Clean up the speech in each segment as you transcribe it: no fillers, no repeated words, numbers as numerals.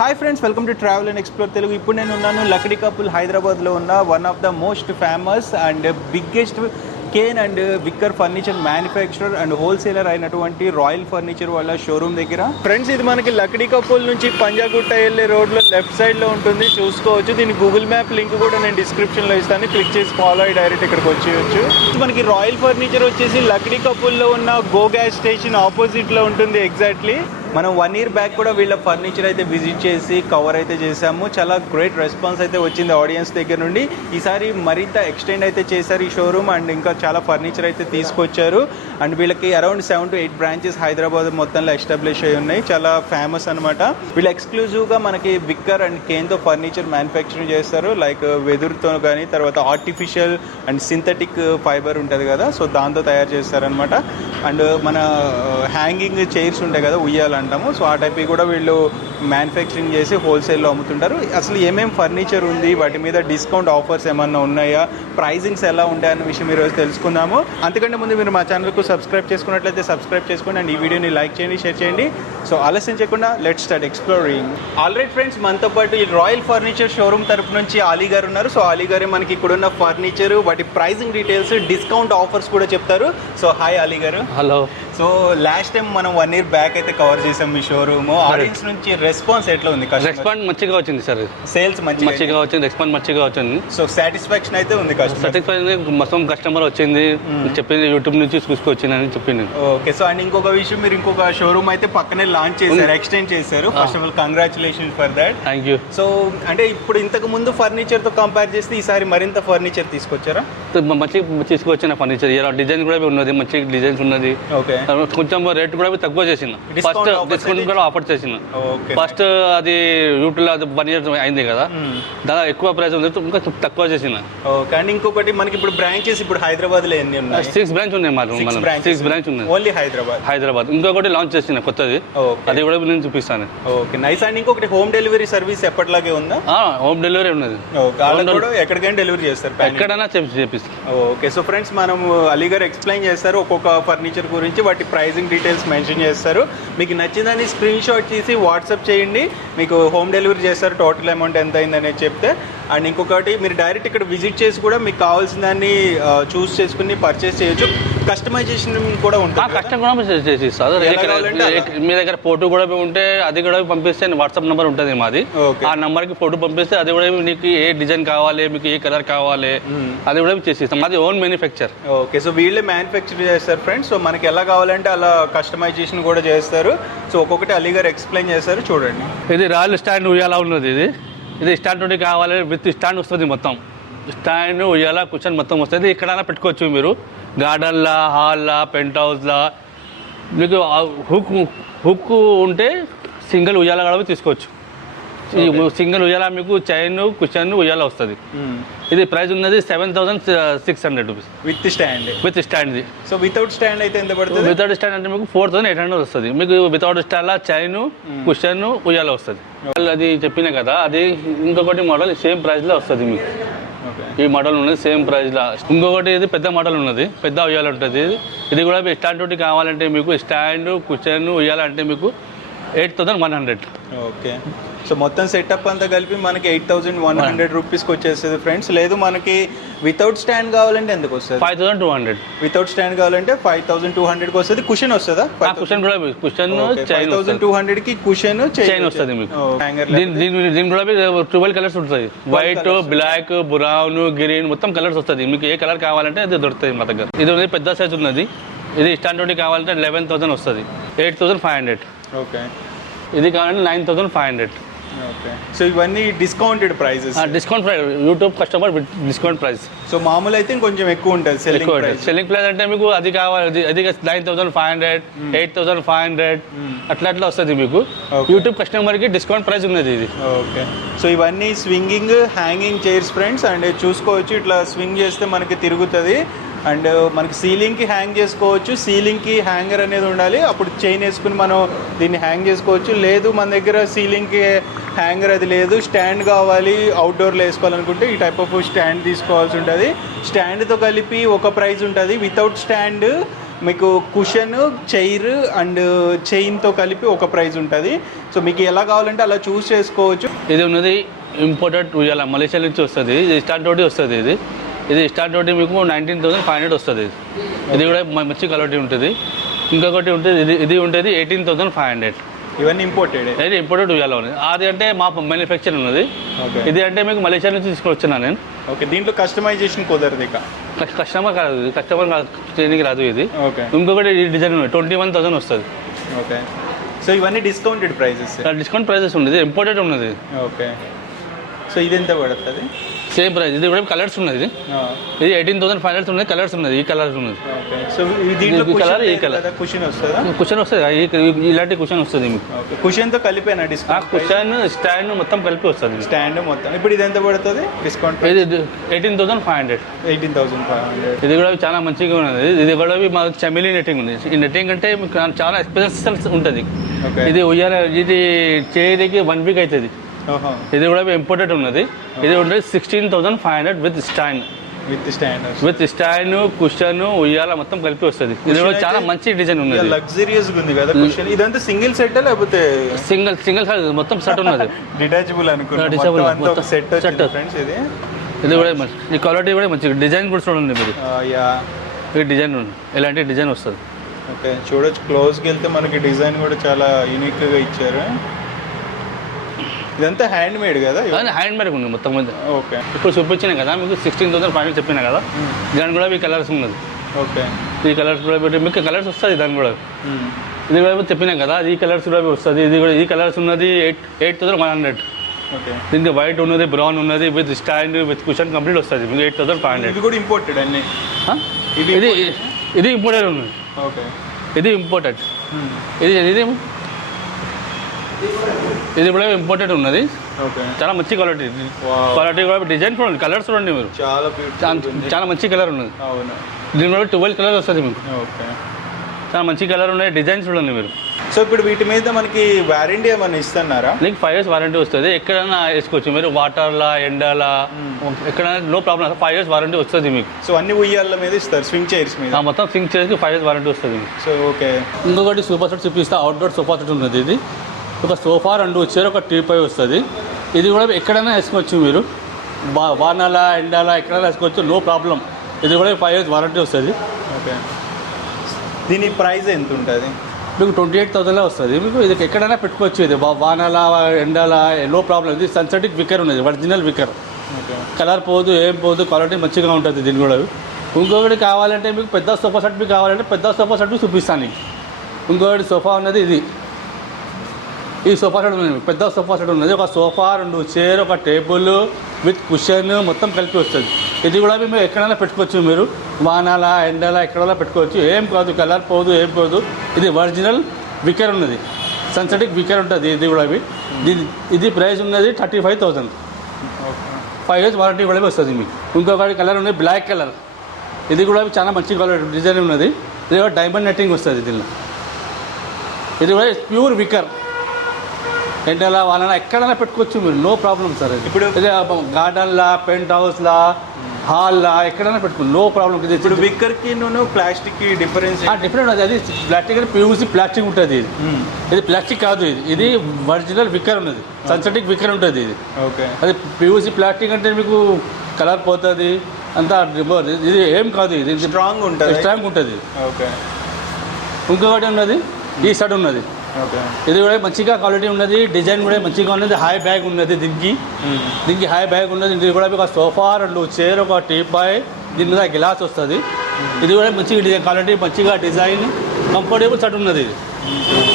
Hi friends, welcome to travel and explore Telugu. ఇప్పుడు నేను ఉన్నాను లక్డీ కపుల్ హైదరాబాద్లో ఉన్న one of the most famous and biggest cane and wicker furniture manufacturer and wholesaler అయినటువంటి Royal Furniture వాళ్ళ showroom దగ్గర. ఫ్రెండ్స్, ఇది మనకి లక్డీ కపుల్ నుంచి పంజాగుట్ట వెళ్ళే రోడ్లో లెఫ్ట్ సైడ్లో ఉంటుంది, చూసుకోవచ్చు. దీని గూగుల్ మ్యాప్ లింక్ కూడా నేను డిస్క్రిప్షన్లో ఇస్తాను, క్లిక్ చేసి ఫాలో అయ్యి డైరెక్ట్ ఇక్కడికి వచ్చేయచ్చు. మనకి రాయల్ ఫర్నిచర్ వచ్చేసి లక్డీ కపుల్లో ఉన్న గో గ్యాస్ స్టేషన్ ఆపోజిట్లో ఉంటుంది ఎగ్జాక్ట్లీ. మనం 1 year బ్యాక్ కూడా వీళ్ళ ఫర్నిచర్ అయితే విజిట్ చేసి కవర్ అయితే చేసాము. చాలా గ్రేట్ రెస్పాన్స్ అయితే వచ్చింది ఆడియన్స్ దగ్గర నుండి. ఈసారి మరింత ఎక్స్టెండ్ అయితే చేశారు ఈ షోరూమ్ అండ్ ఇంకా చాలా ఫర్నిచర్ అయితే తీసుకొచ్చారు. అండ్ వీళ్ళకి అరౌండ్ 7 to 8 బ్రాంచెస్ హైదరాబాద్ మొత్తంలో ఎస్టాబ్లిష్ అయి ఉన్నాయి. చాలా ఫేమస్ అనమాట. వీళ్ళు ఎక్స్క్లూజివ్గా మనకి విక్కర్ అండ్ కేన్తో ఫర్నిచర్ మ్యానుఫ్యాక్చరింగ్ చేస్తారు. లైక్ వెదురుతో కానీ, తర్వాత ఆర్టిఫిషియల్ అండ్ సింథటిక్ ఫైబర్ ఉంటుంది కదా, సో దాంతో తయారు చేస్తారనమాట. అండ్ మన హ్యాంగింగ్ చైర్స్ ఉంటాయి కదా, ఉయ్యాల అంటాము, సో ఆ టైప్ కూడా వీళ్ళు మ్యానుఫ్యాక్చరింగ్ చేసి హోల్సేల్లో అమ్ముతుంటారు. అసలు ఏమేమి ఫర్నిచర్ ఉంది, వాటి మీద డిస్కౌంట్ ఆఫర్స్ ఏమన్నా ఉన్నాయా, ప్రైజింగ్స్ ఎలా ఉంటాయన్న విషయం ఈరోజు తెలుసుకుందాము. అంతకంటే ముందు మీరు మా ఛానల్కు సబ్స్క్రైబ్ చేసుకున్నట్లయితే సబ్స్క్రైబ్ చేసుకోండి అండ్ ఈ వీడియోని లైక్ చేయండి, షేర్ చేయండి. సో ఆలస్యం చేయకుండా let's start exploring. Alright friends, మనతో పాటు ఈ రాయల్ ఫర్నిచర్ షోరూమ్ తరపు నుంచి అలీ గారు ఉన్నారు. సో అలీ గారే మనకి ఇక్కడున్న ఫర్నిచర్, వాటి ప్రైజింగ్ డీటెయిల్స్, డిస్కౌంట్ ఆఫర్స్ కూడా చెప్తారు. సో హాయ్ అలీ గారు. హలో. సో లాస్ట్ టైం మనం 1 year బ్యాక్ అయితే కవర్ చేసాం మీ షోరూమ్. ఆడియన్స్ నుంచి రెస్పాన్స్ ఎట్లా ఉంది? రెస్పాన్స్ మంచిగా వచ్చింది సార్. సేల్స్ మంచిగా వచ్చింది, రెస్పాన్స్ మంచిగా వచ్చింది. సో సాటిస్ఫాక్షన్ అయితే ఉంది. సాటిస్ఫాక్షన్ మొత్తం కస్టమర్ వచ్చింది, చెప్పింది యూట్యూబ్ నుంచి చూసుకొచ్చింది అని చెప్పింది. ఓకే. సో అండ్ ఇంకొక విషయం, మీరు ఇంకొక షోరూమ్ అయితే పక్కనే లాంచ్ చేశారు, ఎక్స్టెండ్ చేశారు. First of all congratulations for that. Thank you. So అంటే ఇప్పుడు ఇంతకు ముందు ఫర్నిచర్ తో కంపేర్ చేస్తే ఈసారి మరింత ఫర్నిచర్ తీసుకొచ్చారా? మంచిగా తీసుకొచ్చిన ఫర్నిచర్, ఇలా డిజైన్ కూడా ఉన్నది, మంచి డిజైన్స్ ఉన్నది. ఓకే. కొంచెం రేట్ కూడా తక్కువ చేసిన, ఫస్ట్ డిస్కౌంట్ కూడా ఆఫర్ చేసిన. ఫస్ట్ అది యూట్యూబ్లో 1 year అయింది కదా, దాని ఎక్కువ ప్రైస్ ఉంది, ఇంకా తక్కువ చేసిన. ఓకే. అండ్ ఇంకొకటి, మనకి ఇప్పుడు బ్రాంచెస్ ఇప్పుడు హైదరాబాద్ లో ఎన్ని ఉన్నాయి? 6 బ్రాంచ్ ఉన్నాయి. 6 బ్రాంచ్ ఉన్నాయి ఓన్లీ హైదరాబాద్. ఇంకొకటి లాంచ్ చేసిన కొత్తది, అది కూడా నేను చూపిస్తాను. Okay, nice. అండ్ ఇంకొకటి, హోమ్ డెలివరీ సర్వీస్ ఎప్పటిలాగే ఉందా? హోమ్ డెలివరీ ఉన్నది. ఎక్కడికైనా డెలివరీ చేస్తారు, ఎక్కడైనా చేపిస్తాం. ఓకే. సో ఫ్రెండ్స్, మనం అలీ గారు ఎక్స్ప్లెయిన్ చేస్తారు ఒక్కొక్క ఫర్నిచర్ గురించి, వాటి ప్రైజింగ్ డీటెయిల్స్ మెన్షన్ చేస్తారు. మీకు నచ్చిందని స్క్రీన్ షాట్ తీసి వాట్సాప్ చేయండి, మీకు హోమ్ డెలివరీ చేస్తారు. టోటల్ అమౌంట్ ఎంత అయిందనేది చెప్తే. అండ్ ఇంకొకటి, మీరు డైరెక్ట్ ఇక్కడ విజిట్ చేసి కూడా మీకు కావాల్సిన దాన్ని చూస్ చేసుకుని పర్చేస్ చేయొచ్చు. కస్టమైజేషన్ కూడా ఉంటుంది. కస్టమ్ కూడా చేసిస్తారు. మీ దగ్గర ఫోటో కూడా ఉంటే అది కూడా పంపిస్తే వాట్సాప్ నెంబర్ ఉంటుంది మాది. ఆ నెంబర్కి ఫోటో పంపిస్తే అది కూడా మీకు ఏ డిజైన్ కావాలి, మీకు ఏ కలర్ కావాలి, అది కూడా చేసిస్తాం. మాది ఓన్ మ్యానుఫ్యాక్చర్. ఓకే. సో వీళ్ళే మ్యానుఫ్యాక్చర్ చేస్తారు ఫ్రెండ్స్. సో మనకి ఎలా కావాలంటే అలా కస్టమైజేషన్ కూడా చేస్తారు. సో ఒక్కొక్కటి అలీ గారు ఎక్స్ప్లెయిన్ చేస్తారు, చూడండి. ఇది రాయల్ స్టాండ్ ఉయ్యాల ఉన్నది. ఇది స్టాండ్ నుండి కావాలి, విత్ స్టాండ్ వస్తుంది. మొత్తం స్టాండ్, ఉయ్యాల, కుషన్ మొత్తం వస్తుంది. ఎక్కడైనా పెట్టుకోవచ్చు మీరు, గార్డెన్లా, హాల్లా, పెంట్ హౌస్లా. మీకు హుక్ ఉంటే సింగిల్ ఉయ్యాల కూడా తీసుకోవచ్చు. సింగిల్ ఉయ్యాల మీకు చైన్, కుషన్, ఉయ్యాల వస్తుంది. ఇది ప్రైస్ ఉన్నది 7,600 rupees with stand. So without stand అయితే ఎంత పడుతుంది? వితౌట్ స్టాండ్ అంటే మీకు 4,800 వస్తుంది. మీకు వితౌట్ స్టాండ్ చైన్, కుషన్, ఉయ్యాల వస్తుంది. అది చెప్పినా కదా, అది ఇంకొకటి మోడల్ సేమ్ ప్రైస్లో వస్తుంది మీకు. ఈ మోడల్ ఉన్నది సేమ్ ప్రైస్లో. ఇంకొకటి ఇది పెద్ద మోడల్ ఉన్నది, పెద్ద ఉయ్యాల ఉంటుంది. ఇది కూడా స్టాండ్ తోటి కావాలంటే మీకు స్టాండ్, కుషన్, ఉయ్యాల అంటే మీకు 8,100. ఓకే. సో మొత్తం సెటప్ అంతా కలిపి మనకి 8,100 రూపీస్కి వచ్చేస్తుంది ఫ్రెండ్స్. లేదు మనకి వితౌట్ స్టాండ్ కావాలంటే ఎందుకు వస్తుంది? 5,200. వితౌట్ స్టాండ్ కావాలంటే 5,200కి వస్తుంది. కుషన్ వస్తుందా? కుషన్ కూడా, కుషన్ 5,200కి కుషన్, చైన్ వస్తుంది మీకు. దీని కూడా 12 కలర్స్ ఉంటుంది. వైట్, బ్లాక్, బ్రౌన్, గ్రీన్, మొత్తం కలర్స్ వస్తుంది. మీకు ఏ కలర్ కావాలంటే అది దొరుకుతుంది మా దగ్గర. ఇది ఉన్నది పెద్ద సైజ్ ఉన్నది. ఇది స్టాండ్ తోటి కావాలంటే 11,000 వస్తుంది, 8,500. ఓకే. ఇది కావాలంటే 9,500. ఓకే. సో ఇవన్నీ discounted prices. Discount price, YouTube customer discount price. So మామూలు అయితే కొంచెం ఎక్కువ ఉంటుంది సెల్లింగ్ ప్రైస్ అంటే మీకు అది కావాలి, అది 9,500, 8,500 అట్లా వస్తుంది మీకు. యూట్యూబ్ కస్టమర్కి డిస్కౌంట్ ప్రైస్ ఉన్నది ఇది. ఓకే. సో ఇవన్నీ swinging, hanging chairs friends. And చూసుకోవచ్చు, ఇట్లా స్వింగ్ చేస్తే మనకి తిరుగుతుంది. అండ్ మనకి సీలింగ్కి హ్యాంగ్ చేసుకోవచ్చు. సీలింగ్కి హ్యాంగర్ అనేది ఉండాలి, అప్పుడు చైన్ వేసుకుని మనం దీన్ని హ్యాంగ్ చేసుకోవచ్చు. లేదు మన దగ్గర సీలింగ్కి హ్యాంగర్ అది లేదు, స్టాండ్ కావాలి, అవుట్డోర్లో వేసుకోవాలనుకుంటే ఈ టైప్ ఆఫ్ స్టాండ్ తీసుకోవాల్సి ఉంటుంది. స్టాండ్తో కలిపి ఒక ప్రైస్ ఉంటుంది. వితౌట్ స్టాండ్ మీకు కుషన్, చైర్ అండ్ చైన్తో కలిపి ఒక ప్రైస్ ఉంటుంది. సో మీకు ఎలా కావాలంటే అలా చూస్ చేసుకోవచ్చు. ఇది ఉన్నది ఇంపోర్టెడ్ ఉయ్యాల, మలేషియా నుంచి వస్తుంది. ఇది స్టార్ట్ తోటి వస్తుంది. ఇది స్టార్ట్ తోటి మీకు 19,500 వస్తుంది. ఇది కూడా మంచి క్వాలిటీ ఉంటుంది. ఇంకొకటి ఉంటుంది, ఇది ఉంటుంది 18,500. ఇవన్నీ ఇంపోర్టెడ్. ఇది ఇంపోర్టెడ్ ఉయ్యాల ఉంది. అది అంటే మా మ్యానుఫ్యాక్చర్ ఉన్నది. ఇది అంటే మీకు మలేషియా నుంచి తీసుకొచ్చిన నేను. ఓకే, దీంట్లో కస్టమైజేషన్ కుదరదు. ఇక కస్టమర్ కాదు, కస్టమర్ ట్రైనింగ్ రాదు ఇది. ఓకే, ఇంకొకటి ఈ డిజైన్ 21,000 వస్తుంది. ఓకే, సో ఇవన్నీ డిస్కౌంటెడ్ ప్రైజెస్. డిస్కౌంట్ ప్రైజెస్ ఉన్నది, ఇంపోర్టెడ్ ఉన్నది. ఓకే, సో ఇది ఎంత పడుతుంది? Same price. ఇది కూడా కలర్స్ ఉన్నది. ఇది 18,500 ఉన్నది. కలర్స్ ఉన్నది, ఈ కలర్స్ ఉన్నది. ఓకే, సో దీంట్లో కలర్ ఈ కలర్ కుషన్ వస్తుందా? కుషన్ వస్తుంది, ఇలాంటి కుషన్ వస్తుంది మీకు. కుషన్తో కలిపేనా డిస్కౌంట్? కుషన్ స్టాండ్ మొత్తం కలిపి వస్తుంది. స్టాండ్ మొత్తం. ఇప్పుడు ఇది ఎంత పడుతుంది డిస్కౌంట్? ఇది 18,500. 18,500. ఇది కూడా చాలా మంచిగా ఉన్నది. ఇది కూడా మా చమిలీ నెట్టింగ్ ఉంది. ఈ నెట్టింగ్ అంటే మీకు చాలా ఎక్స్పెన్సివ్ ఉంటుంది. ఇది ఉయ్యాల, ఇది చేయడానికి 1 వీక్ అవుతుంది. ఇది కూడా ఇంపోర్టెడ్ ఉన్నది. ఇది ఉండేది 16,500 with stand. With stand, cushion, ఉయ్యాల మొత్తం కలిపి వస్తుంది. ఇది కూడా చాలా మంచి డిజైన్ ఉన్నది. లగ్జరియస్ ఉంది కదా కుషన్. ఇదంతా సింగిల్ సెట్ లేకపోతే సింగిల్ మొత్తం సెట్ ఉన్నది. డిటాచబుల్ అనుకుంటా సెట్ ఫ్రెండ్స్. ఇది కూడా ఈ క్వాలిటీ కూడా మంచి డిజైన్ కూడా చూడండి మీరు. ఈ డిజైన్ ఉంది, ఇలాంటి డిజైన్ వస్తుంది. ఓకే, చూడొచ్చు. క్లోజ్కి వెళ్తే మనకి డిజైన్ కూడా చాలా యూనిక్గా ఇచ్చారు. ఇదంతా హ్యాండ్ మేడ్ కదా? హ్యాండ్ మేడ్ ఉంది మొత్తం. ఓకే, ఇప్పుడు చూపించినా కదా మీకు 16,500 చెప్పినా కదా. దాని కూడా మీ కలర్స్ ఉన్నది. ఓకే, ఈ కలర్స్ కూడా పెట్టి మీకు కలర్స్ వస్తుంది. దాని కూడా ఇది కూడా చెప్పినా కదా, ఈ కలర్స్ కూడా వస్తుంది. ఇది కూడా ఈ కలర్స్ ఉన్నది 8,100. ఓకే, దీనికి వైట్ ఉన్నది, బ్రౌన్ ఉన్నది, with stand with cushion complete వస్తుంది మీకు 8,500. ఇది కూడా ఇంపోర్టెడ్ అన్ని. ఇది ఇంపోర్టెడ్ ఉన్నది. ఓకే, ఇది ఇంపోర్టెడ్. ఇది కూడా ఇంపోర్టెడ్ ఉన్నది. ఓకే, చాలా మంచి క్వాలిటీ. క్వాలిటీ కూడా డిజైన్ చూడండి, కలర్స్ చూడండి మీరు. చాలా మంచి కలర్ ఉన్నది. అవును, దీని కూడా 12 కలర్ వస్తుంది మీకు. ఓకే, చాలా మంచి కలర్ ఉన్నాయి. డిజైన్ చూడండి మీరు. సో ఇప్పుడు వీటి మీద మనకి వారంటీ ఏమైనా ఇస్తున్నారా? నీకు 5 years వారంటీ వస్తుంది. ఎక్కడైనా వేసుకోవచ్చు మీరు, వాటర్లా, ఎండలా, ఎక్కడైనా నో ప్రాబ్లం. 5 years వారంటీ వస్తుంది మీకు. సో అన్ని ఉయ్యాల మీద ఇస్తారు, స్వింగ్ చైర్స్ మీద మొత్తం స్వింగ్ చైర్స్కి 5 years వారంటీ వస్తుంది. సో ఓకే, ఇంకొకటి సోఫా సెట్ చూపిస్తా. అవుట్డోర్ సోఫా సెట్ ఉన్నది. ఇది ఒక సోఫా, 2 వచ్చారు, ఒక టీపై వస్తుంది. ఇది కూడా ఎక్కడైనా వేసుకోవచ్చు మీరు, వానాల, ఎండాల ఎక్కడైనా వేసుకోవచ్చు, నో ప్రాబ్లం. ఇది కూడా 5 years వారంటీ వస్తుంది. ఓకే, దీని ప్రైస్ ఎంత ఉంటుంది? మీకు 28,000 వస్తుంది మీకు. ఇది ఎక్కడైనా పెట్టుకోవచ్చు. ఇది వానాల, ఎండాల, నో ప్రాబ్లం. ఇది సన్సెటిక్ వికర్ ఉన్నది, ఒరిజినల్ వికర్. కలర్ పోదు, ఏం పోదు, క్వాలిటీ మంచిగా ఉంటుంది దీని కూడా. ఇంకొకటి కావాలంటే మీకు పెద్ద సోఫా సెట్ మీకు కావాలంటే పెద్ద సోఫా సెట్ చూపిస్తాను నీకు. ఇంకొకటి సోఫా ఉన్నది. ఈ సోఫా సెట్ ఉన్నది, పెద్ద సోఫా సెట్ ఉన్నది. ఒక సోఫా, 2 చైర్, ఒక టేబుల్ విత్ కుషన్ మొత్తం కలిపి వస్తుంది. ఇది కూడా మేము ఎక్కడైనా పెట్టుకోవచ్చు మీరు, వానాల, ఎండల ఎక్కడైనా పెట్టుకోవచ్చు. ఏం కాదు, కలర్ పోదు, ఏం పోదు. ఇది ఒరిజినల్ వికర్ ఉన్నది, సన్సెటిక్ వికర్ ఉంటుంది. ఇది కూడా ఇది ప్రైస్ ఉన్నది 35,000. 5 years వారంటీ కూడా వస్తుంది మీకు. ఇంకొకటి కలర్ ఉన్నది, బ్లాక్ కలర్. ఇది కూడా చాలా మంచి కలర్ డిజైన్ ఉన్నది. ఇది కూడా డైమండ్ నెట్టింగ్ వస్తుంది దీనిలో. ఇది కూడా ప్యూర్ వికర్. ఎండలా, వానలా ఎక్కడైనా పెట్టుకోవచ్చు మీరు, నో ప్రాబ్లం సార్. ఇప్పుడు గార్డెన్లా, పెంట్ హౌస్లా, హాల్లా ఎక్కడైనా పెట్టుకోండి, నో ప్రాబ్లం. ఇప్పుడు విక్కర్కి ప్లాస్టిక్కి డిఫరెన్స్ డిఫరెంట్ ఉంది. అది ప్లాస్టిక్ అంటే PVC ప్లాస్టిక్ ఉంటుంది. ఇది ప్లాస్టిక్ కాదు. ఇది ఒరిజినల్ విక్కర్ ఉన్నది, సన్సెటిక్ విక్కర్ ఉంటుంది. ఇది ఓకే, అది PVC ప్లాస్టిక్ అంటే మీకు కలర్ పోతుంది అంతా. ఇది ఏం కాదు, ఇది స్ట్రాంగ్ ఉంటుంది. ఓకే, ఇంకొకటి ఉన్నది, ఈ సైడ్ ఉన్నది. ఓకే, ఇది కూడా మంచిగా క్వాలిటీ ఉన్నది. డిజైన్ కూడా మంచిగా ఉన్నది. హై బ్యాగ్ ఉన్నది దీనికి హై బ్యాగ్ ఉన్నది. ఇది కూడా ఒక సోఫా, 2 చైర్, ఒక టీపాయ్, దీని మీద గ్లాస్ వస్తుంది. ఇది కూడా మంచిగా డిజైన్, క్వాలిటీ మంచిగా డిజైన్, కంఫర్టబుల్ సెట్ ఉన్నది.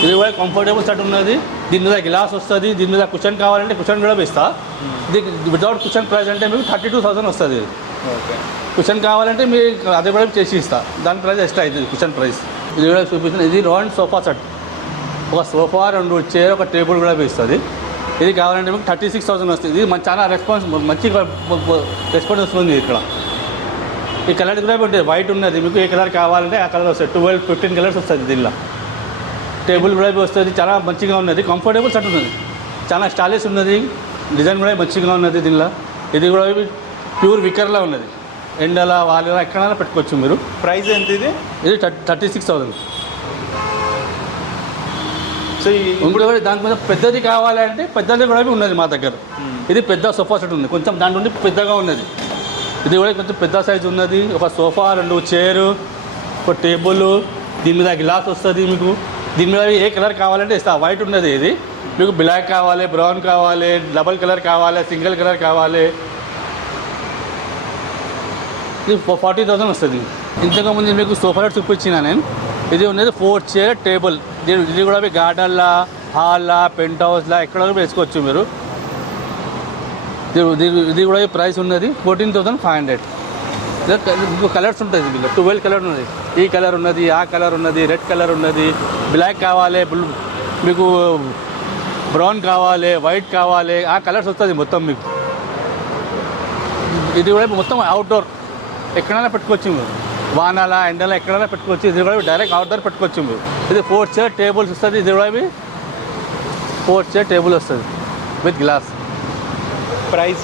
ఇది కూడా కంఫర్టబుల్ సెట్ ఉన్నది. దీని మీద గ్లాస్ వస్తుంది. దీని మీద కుషన్ కావాలంటే కుషన్ కూడా ఇస్తా. ఇది వితౌట్ కుషన్ ప్రైస్ అంటే మీకు 32,000 వస్తుంది. ఓకే, కుషన్ కావాలంటే మీకు అదే కూడా చేసి ఇస్తా. దాని ప్రైస్ ఎక్స్ట్రా అవుతుంది కుషన్ ప్రైస్. ఇది కూడా చూపిస్తుంది. ఇది రౌండ్ సోఫా సెట్, ఒక సోఫా, 2 చైర్, ఒక టేబుల్ కూడా ఇస్తుంది. ఇది కావాలంటే మీకు 36,000 వస్తుంది. ఇది చాలా మంచి రెస్పాన్స్ వస్తుంది ఇక్కడ. ఈ కలర్ కూడా ఉంటుంది, వైట్ ఉన్నది. మీకు ఏ కలర్ కావాలంటే ఆ కలర్ వస్తుంది. 12-15 కలర్స్ వస్తుంది దీనిలో. టేబుల్ కూడా వస్తుంది. చాలా మంచిగా ఉన్నది, కంఫర్టబుల్ సెట్ ఉన్నది, చాలా స్టైలిష్ ఉన్నది. డిజైన్ కూడా మంచిగా ఉన్నది దీనిలో. ఇది కూడా ప్యూర్ వికర్లా ఉన్నది. ఎండల వాళ్ళ ఎక్కడైనా పెట్టుకోవచ్చు మీరు. ప్రైస్ ఎంత ఇది? ఇది 36,000. సో ఇంకోటి కూడా దాని మీద పెద్దది కావాలంటే పెద్దది కూడా ఉన్నది మా దగ్గర. ఇది పెద్ద సోఫా సెట్ ఉంది, కొంచెం దాంట్లో నుండి పెద్దగా ఉన్నది. ఇది కూడా కొంచెం పెద్ద సైజు ఉన్నది. ఒక సోఫా, 2 చైరు, ఒక టేబుల్, దీని మీద గ్లాస్ వస్తుంది మీకు. దీని మీద ఏ కలర్ కావాలంటే ఇస్తా. వైట్ ఉన్నది ఇది, మీకు బ్లాక్ కావాలి, బ్రౌన్ కావాలి, డబల్ కలర్ కావాలి, సింగిల్ కలర్ కావాలి. ఇది 40,000 వస్తుంది. ఇంతకుముందు మీకు సోఫా సెట్ చూపించిన నేను. ఇది ఉన్నది 4 చైర్ టేబుల్. ఇది కూడా మీ గార్డెన్లా, హాల్లా, పెంట్ హౌస్లా ఎక్కడ వేసుకోవచ్చు మీరు. ఇది కూడా ప్రైస్ ఉన్నది 14,500. ఇంకో కలర్స్ ఉంటుంది మీకు, 12 కలర్ ఉన్నది. ఈ కలర్ ఉన్నది, ఆ కలర్ ఉన్నది, రెడ్ కలర్ ఉన్నది, బ్లాక్ కావాలి, మీకు బ్రౌన్ కావాలి, వైట్ కావాలి, ఆ కలర్స్ వస్తుంది మొత్తం మీకు. ఇది కూడా మొత్తం అవుట్డోర్ ఎక్కడైనా పెట్టుకోవచ్చు మీరు. వానాల ఎండల ఎక్కడైనా పెట్టుకోవచ్చు. ఇది కూడా డైరెక్ట్ అవుట్డోర్ పెట్టుకోవచ్చు మీరు. ఇది 4 చైర్ టేబుల్స్ వస్తుంది. ఇది కూడా 4 చైర్ టేబుల్ వస్తుంది విత్ గ్లాస్. ప్రైస్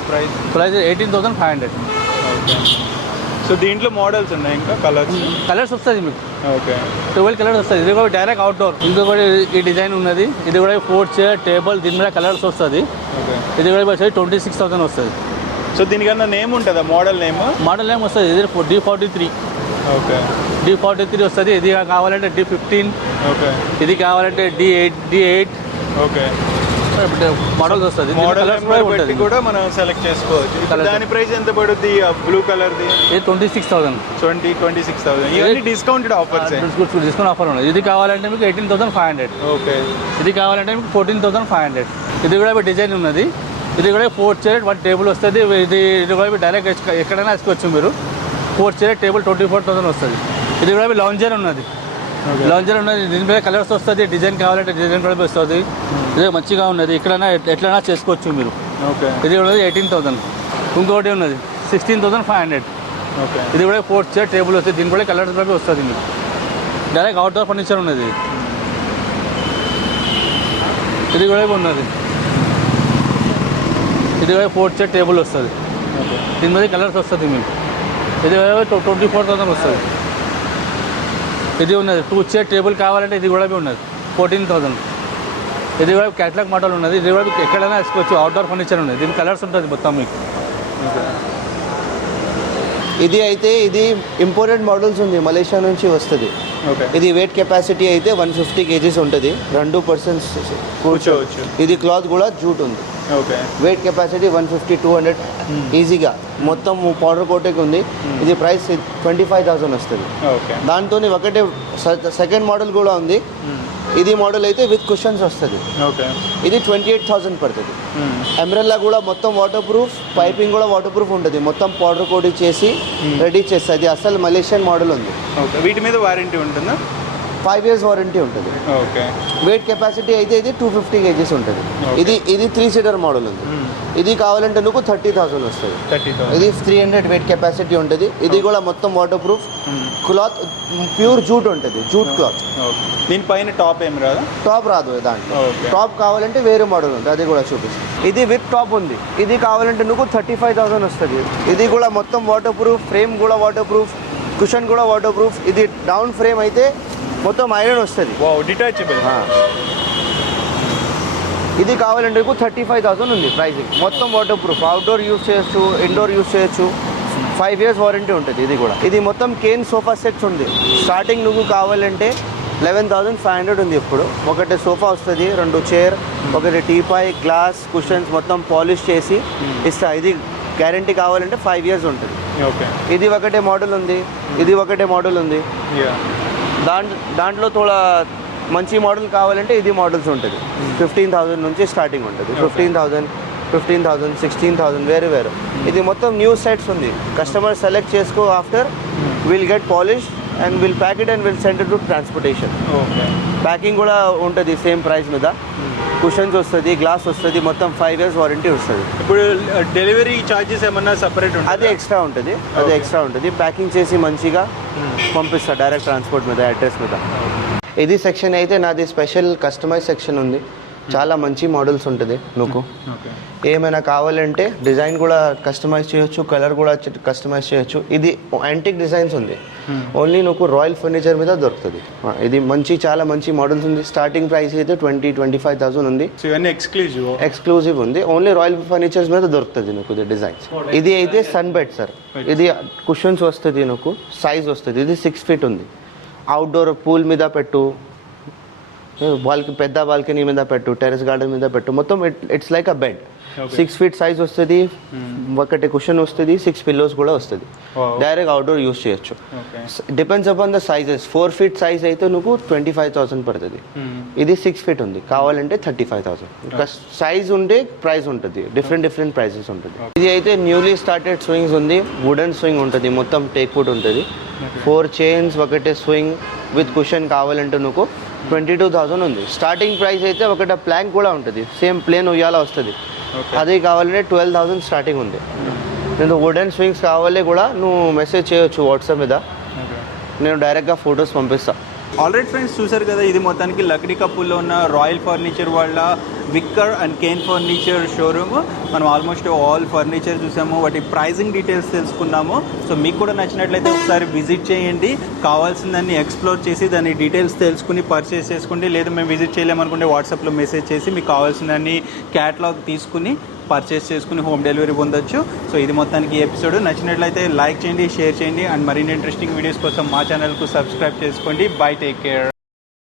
18,500. సో దీంట్లో మోడల్స్ ఉన్నాయి, ఇంకా కలర్స్ వస్తుంది మీకు. ఓకే, 12 కలర్స్ వస్తుంది. ఇది కూడా డైరెక్ట్ అవుట్డోర్. ఇంకొకటి ఈ డిజైన్ ఉన్నది. ఇది కూడా 4 చైర్ టేబుల్, దీని మీద కలర్స్ వస్తుంది. ఇది కూడా 26,000 వస్తుంది. సో దీనికన్నా నేమ్ ఉంటుందా? మోడల్ నేమ్ వస్తుంది. ఇది D43. ఓకే, D43 వస్తుంది. ఇది కావాలంటే D15. ఓకే, ఇది కావాలంటే D8. ఓకే, మోడల్స్ వస్తుంది. మోడల్ బట్టి కూడా మనం సెలెక్ట్ చేసుకోవచ్చు. దాని ప్రైస్ ఎంత పడుద్ది? బ్లూ కలర్ది ఇది 26,000. 26,000. ఇవన్నీ డిస్కౌంటెడ్ ఆఫర్స్. డిస్కౌంట్ ఆఫర్ ఉన్నది. ఇది కావాలంటే మీకు 18,500. ఓకే, ఇది కావాలంటే మీకు 14,500. ఇది కూడా డిజైన్ ఉన్నది. ఇది కూడా 4 చైర్ 1 టేబుల్ వస్తుంది. ఇది కూడా డైరెక్ట్ ఎక్కడైనా వేసుకోవచ్చు మీరు. 4 చైర్ టేబుల్ 24,000 వస్తుంది. ఇది కూడా లాంజర్ ఉన్నది. దీని మీద కలర్స్ వస్తుంది. డిజైన్ కావాలంటే డిజైన్ కూడా వస్తుంది. ఇదే మంచిగా ఉన్నది. ఎక్కడైనా ఎట్లైనా చేసుకోవచ్చు మీరు. ఓకే, ఇది కూడా 18,000. ఇంకొకటి ఉన్నది 16,500. ఓకే, ఇది కూడా 4 చైర్ టేబుల్ వస్తుంది. దీని కూడా కలర్స్ కూడా వస్తుంది మీకు. డైరెక్ట్ అవుట్డోర్ ఫర్నిచర్ ఉన్నది. ఇది కూడా ఉన్నది. ఇది కూడా 4 చైర్ టేబుల్ వస్తుంది. దీని మీద కలర్స్ వస్తుంది మీకు. ఇది 24,000 వస్తుంది. ఇది ఉన్నది 2 చైర్ టేబుల్ కావాలంటే ఇది కూడా ఉన్నది 14,000. ఇది కూడా క్యాటలాగ్ మోడల్ ఉన్నది. ఇది కూడా ఎక్కడైనా వేసుకోవచ్చు. అవుట్డోర్ ఫర్నిచర్ ఉన్నది. దీని కలర్స్ ఉంటుంది మొత్తం మీకు. ఇది అయితే ఇది ఇంపోర్టెడ్ మోడల్స్ ఉంది, మలేషియా నుంచి వస్తుంది. ఓకే, ఇది వెయిట్ కెపాసిటీ అయితే 150 kgs ఉంటుంది. 2 persons కూర్చోవచ్చు. ఇది క్లాత్ కూడా జూట్ ఉంది. ఓకే, వెయిట్ కెపాసిటీ 150-200 ఈజీగా. మొత్తం పౌడర్ కోటేకి ఉంది. ఇది ప్రైస్ 25,000 వస్తుంది. ఓకే, దాంతో ఒకటే సెకండ్ మోడల్ కూడా ఉంది. ఇది మోడల్ అయితే విత్ కుషన్స్ వస్తుంది. ఓకే, ఇది 28,000 పడుతుంది. అంబ్రెల్లా కూడా మొత్తం వాటర్ ప్రూఫ్, పైపింగ్ కూడా వాటర్ ప్రూఫ్ ఉంటుంది. మొత్తం పౌడర్ కోట్ చేసి రెడీ చేస్తుంది. ఇది అసలు మలేషియన్ మోడల్ ఉంది. ఓకే, వీటి మీద వారంటీ ఉంటుందా? 5 years వారంటీ ఉంటుంది. ఓకే, వెయిట్ కెపాసిటీ అయితే ఇది 250 kgs ఉంటుంది. ఇది 3 seater మోడల్ ఉంది. ఇది కావాలంటే నువ్వు 30,000 వస్తుంది. 30,000. ఇది 300 వెయిట్ కెపాసిటీ ఉంటుంది. ఇది కూడా మొత్తం water proof cloth, pure jute ఉంటుంది. Jute cloth. దీనిపైన టాప్ ఏం రాదా? టాప్ రాదు దాంట్లో. Okay. టాప్ కావాలంటే వేరే మోడల్ ఉంది, అది కూడా చూపిస్తాను. ఇది విత్ టాప్ ఉంది. ఇది కావాలంటే నువ్వు 35,000 వస్తుంది. ఇది కూడా మొత్తం వాటర్ ప్రూఫ్, ఫ్రేమ్ కూడా వాటర్ ప్రూఫ్, కుషన్ కూడా వాటర్ ప్రూఫ్. ఇది డౌన్ ఫ్రేమ్ అయితే మొత్తం ఐరన్ వస్తుంది. డిటాచబుల్. ఇది కావాలంటే మీకు 35,000 ఉంది ప్రైసింగ్. మొత్తం వాటర్ ప్రూఫ్, అవుట్డోర్ యూస్ చేయొచ్చు, ఇండోర్ యూస్ చేయొచ్చు. 5 years వారంటీ ఉంటుంది. ఇది కూడా ఇది మొత్తం కేన్ సోఫా సెట్స్ ఉంది. స్టార్టింగ్ నువ్వు కావాలంటే 11,500 ఉంది. ఇప్పుడు ఒకటి సోఫా వస్తుంది, 2 చైర్, ఒకటి టీపాయ్, గ్లాస్, కుషన్స్ మొత్తం పాలిష్ చేసి ఇస్తా. ఇది గ్యారంటీ కావాలంటే 5 years ఉంటుంది. ఓకే, ఇది ఒకటే మోడల్ ఉంది. ఇది ఒకటే మోడల్ ఉంది. దాంట్లో తోడా మంచి మోడల్ కావాలంటే ఇది మోడల్స్ ఉంటుంది. 15,000 నుంచి స్టార్టింగ్ ఉంటుంది. 15,000, 16,000 వేరు. ఇది మొత్తం న్యూ సెట్స్ ఉంది. కస్టమర్ సెలెక్ట్ చేసుకో. After will get polish and will pack it and will send it to transportation. Okay, packing కూడా ఉంటుంది సేమ్ ప్రైస్ మీద. కుషన్స్ వస్తుంది, గ్లాస్ వస్తుంది, మొత్తం 5 years వారంటీ వస్తుంది. ఇప్పుడు డెలివరీ ఛార్జెస్ ఏమన్నా సపరేట్ ఉంటుంది? అదే ఎక్స్ట్రా ఉంటుంది. అదే ఎక్స్ట్రా ఉంటుంది. ప్యాకింగ్ చేసి మంచిగా పంపిస్తా డైరెక్ట్ ట్రాన్స్పోర్ట్ మీద, అడ్రస్ మీద. ఇది సెక్షన్ అయితే నాది స్పెషల్ కస్టమైజ్ సెక్షన్ ఉంది. చాలా మంచి మోడల్స్ ఉంటుంది నువ్వు ఓకే ఏమైనా కావాలంటే డిజైన్ కూడా కస్టమైజ్ చేయొచ్చు, కలర్ కూడా కస్టమైజ్ చేయొచ్చు. ఇది యాంటిక్ డిజైన్స్ ఉంది, ఓన్లీ నువ్వు రాయల్ ఫర్నిచర్ మీద దొరుకుతుంది. ఇది మంచి చాలా మంచి మోడల్స్ ఉంది. స్టార్టింగ్ ప్రైస్ అయితే 20-25,000 ఉంది. సో ఇవన్నీ ఎక్స్క్లూజివ్ ఉంది, ఓన్లీ రాయల్ ఫర్నిచర్స్ మీద దొరుకుతుంది నీకు ఇది డిజైన్స్. ఇది అయితే సన్ బెడ్ సార్, ఇది కుషన్స్ వస్తుంది నీకు, సైజ్ వస్తుంది. ఇది 6 feet ఉంది. అవుట్డోర్ పూల్ మీద పెట్టు, పెద్ద బాల్కనీ మీద పెట్టు, టెరెస్ గార్డెన్ మీద పెట్టు, మొత్తం it's like a bed. 6 feet size వస్తుంది, ఒకటి కుషన్ వస్తుంది, 6 pillows కూడా వస్తుంది. డైరెక్ట్ అవుట్డోర్ యూస్ చేయొచ్చు. Depends upon the sizes. 4 feet size అయితే నువ్వు 25,000 పడుతుంది. ఇది 6 feet ఉంది, కావాలంటే 35,000. సైజ్ ఉంటే ప్రైస్ ఉంటుంది, డిఫరెంట్ ప్రైసెస్ ఉంటుంది. ఇది అయితే న్యూలీ స్టార్టెడ్ స్వింగ్స్ ఉంది, వుడెన్ స్వింగ్ ఉంటుంది, మొత్తం టేక్ వుడ్ ఉంటుంది. 4 chains, ఒకటే స్వింగ్ విత్ కుషన్ కావాలంటే నువ్వు 22,000 ఉంది. స్టార్టింగ్ ప్రైస్ అయితే ఒకటి ప్లాంక్ కూడా ఉంటుంది, సేమ్ ప్లేన్ ఉయ్యాల వస్తుంది, అది కావాలంటే 12,000 స్టార్టింగ్ ఉంది. నేను వుడెన్ స్వింగ్స్ కావాలి కూడా నువ్వు మెసేజ్ చేయొచ్చు వాట్సాప్ మీద, నేను డైరెక్ట్గా ఫొటోస్ పంపిస్తాను. ఆల్రెడీ ఫ్రెండ్స్ చూసారు కదా, ఇది మొత్తానికి లక్డీ కపుల్లో ఉన్న రాయల్ ఫర్నిచర్ వాళ్ళ wicker and Kane furniture showroom. మనం ఆల్మోస్ట్ ఆల్ ఫర్నిచర్ చూసాము, వాటి ప్రైజింగ్ డీటెయిల్స్ తెలుసుకున్నాము. సో మీకు కూడా నచ్చినట్లయితే ఒకసారి విజిట్ చేయండి, కావాల్సిందాన్ని ఎక్స్ప్లోర్ చేసి దాని డీటెయిల్స్ తెలుసుకుని పర్చేస్ చేసుకోండి. లేదా మేము విజిట్ చేయలేమనుకుంటే వాట్సాప్లో మెసేజ్ చేసి మీకు కావాల్సిందాన్ని క్యాటలాగ్ తీసుకుని పర్చేస్ చేసుకుని హోమ్ డెలివరీ పొందొచ్చు. సో ఇది మొత్తానికి ఈ ఎపిసోడ్ నచ్చినట్లయితే లైక్ చేయండి, షేర్ చేయండి, అండ్ మరిన్ని ఇంట్రెస్టింగ్ వీడియోస్ కోసం మా ఛానల్కు సబ్స్క్రైబ్ చేసుకోండి. By, take care.